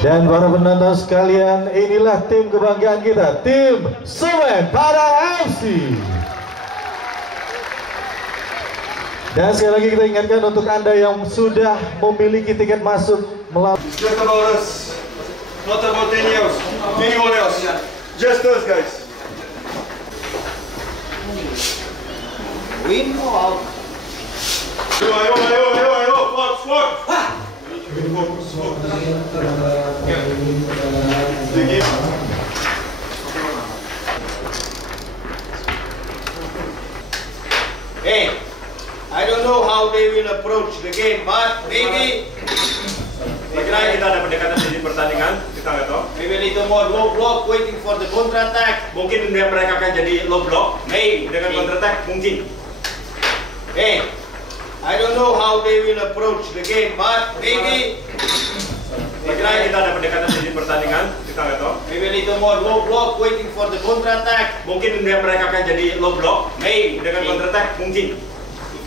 Dan para penonton sekalian, inilah tim kebanggaan kita, tim Semen Padang FC. Dan sekali lagi kita ingatkan untuk Anda yang sudah memiliki tiket masuk melalui. Just about us, not about anyone else, just us guys. Win or out? Ayo, forward. Hey, I don't know how they will approach the game, but maybe Kira kita ada pendekatan di pertandingan, kita nggak tahu. maybe a little more low block, waiting for the counter attack. Mungkin mereka akan jadi low block, Maybe dengan counter attack mungkin. Hey, I don't know how they will approach the game, but maybe Kira kita ada pendekatan di pertandingan, kita nggak tahu. maybe a little more low block, waiting for the counter attack. Mungkin mereka akan jadi low block, Maybe dengan counter attack mungkin.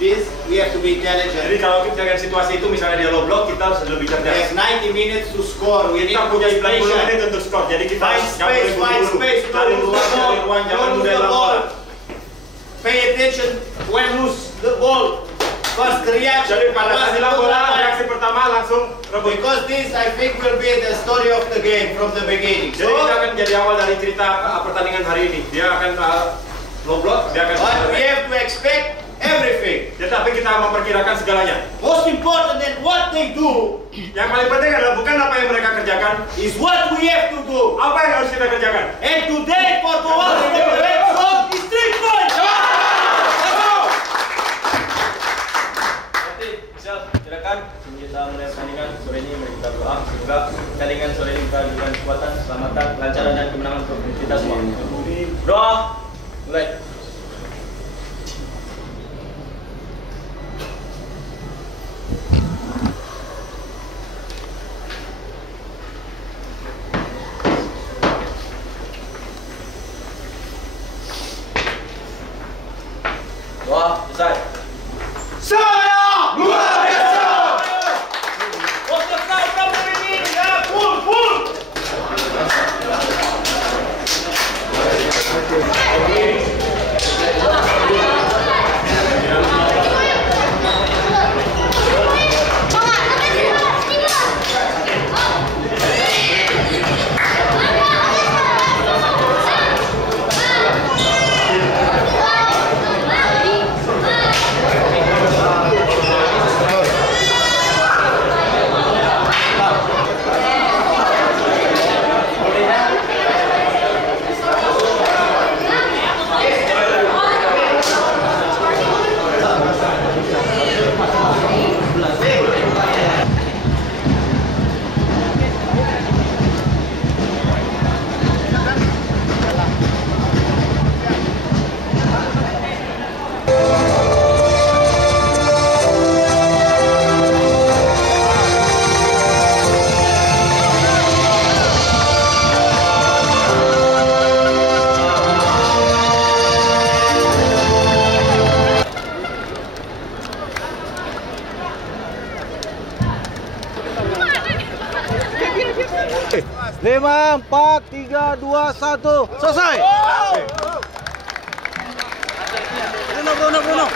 this we have to be Jadi intelligent. kalau kita dengan situasi itu misalnya dia low block, kita harus lebih We cerdas. have 90 minutes to score. We need Kita to punya be 90 menit patient. untuk skor, jadi kita Find harus space, find space. cari Don't lose the ruang, ball. jangan Don't lose mudah the dalam ball. bola. Pay attention when lose the ball. First reaction. Jadi pada saat hilang bola, reaksi pertama langsung rebut. Because this, I think, will be the story of the game from the beginning. Jadi ini akan jadi awal dari cerita pertandingan hari ini. Dia akan low block, dia akan. But we have to expect everything. Tetapi kita memperkirakan segalanya. Most important than what they do Yang paling penting adalah bukan apa yang mereka kerjakan, is what we have to do. apa yang harus kita kerjakan. And today, for the one from the red zone, is 3 points. Nanti bisa silakan kita mulai pertandingan sore ini. Mari kita doa semoga pertandingan sore ini kita diberikan kekuatan, keselamatan, kelancaran dan kemenangan untuk kita semua. Doa mulai. Doa selesai. Saya luar biasa. Lima, 4, 3, 2, 1, selesai. Bruno.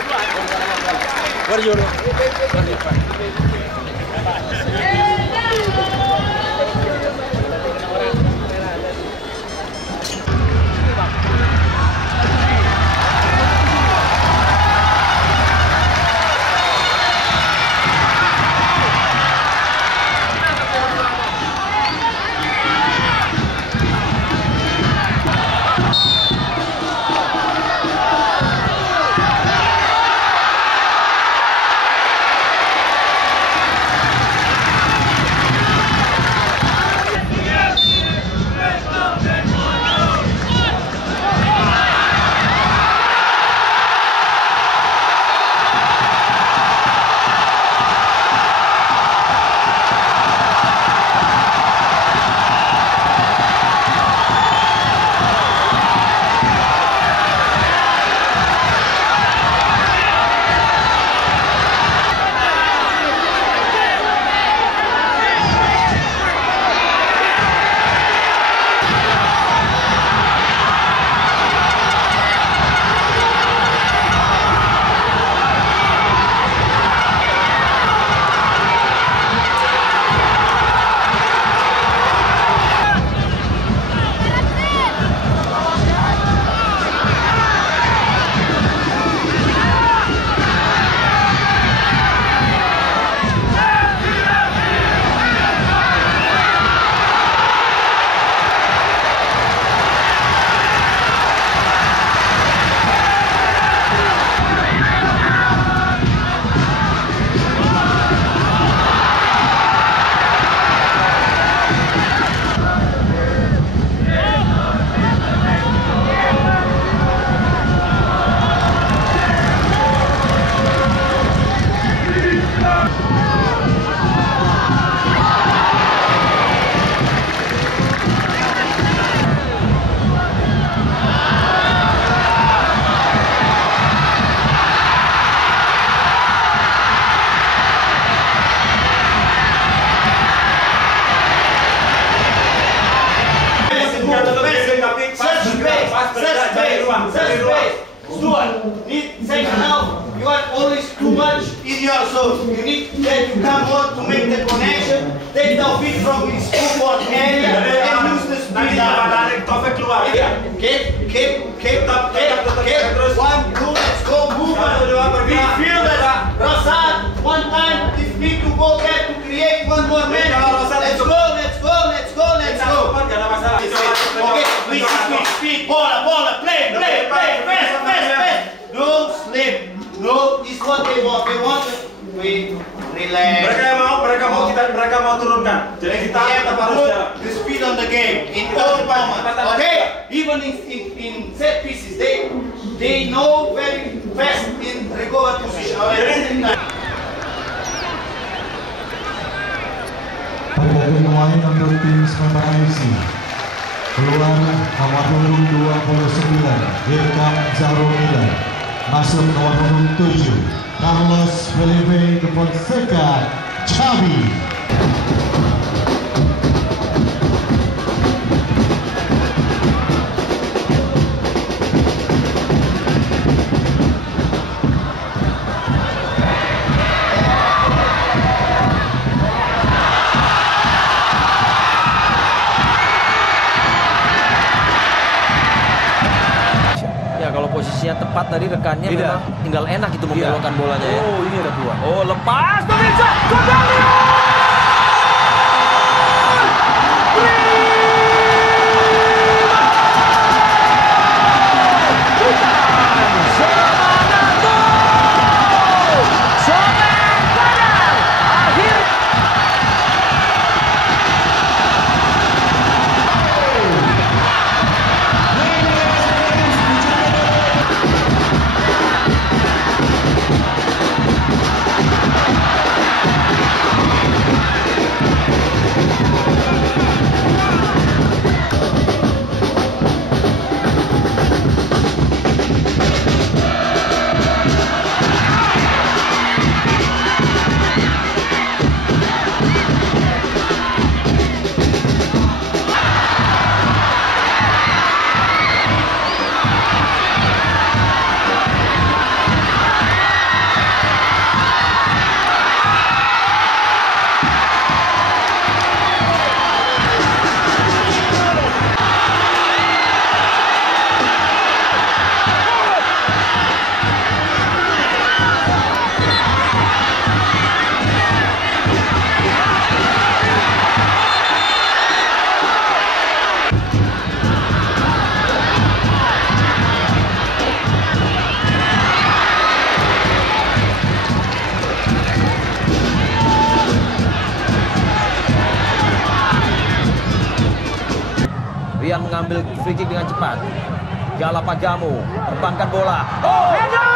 Guardiola. Space. Stuart, need second half. You are always too much in your zone. You need that you come on to make the connection. Take the feet from his football area and use the speed. Keep. 1, 2, let's go. Move on. We feel that Rosat, one time, if need to go there to create one more man. Let's go. Okay, we speed. Bola, play. Fast. No slip. No, it's what they want. They want we relax. Mereka mau turunkan. Jadi kita tetap harus jalan. The speed on the game in all moments. Okay, even in set pieces, they know very fast in recover position. Pergantian pemain untuk tim Semarang FC. Keluar nomor punggung 29 Irkam Zahromila. Masuk nomor punggung 7 Carlos Felipe de Fonseca Xavi. Kalau posisinya tepat dari rekannya memang tinggal enak itu membelokkan bolanya ya. Oh, ini ada dua. Oh, lepas pemirsa. Godalio! Rian mengambil free kick dengan cepat. Galapagamo terbangkan bola. Oh, header!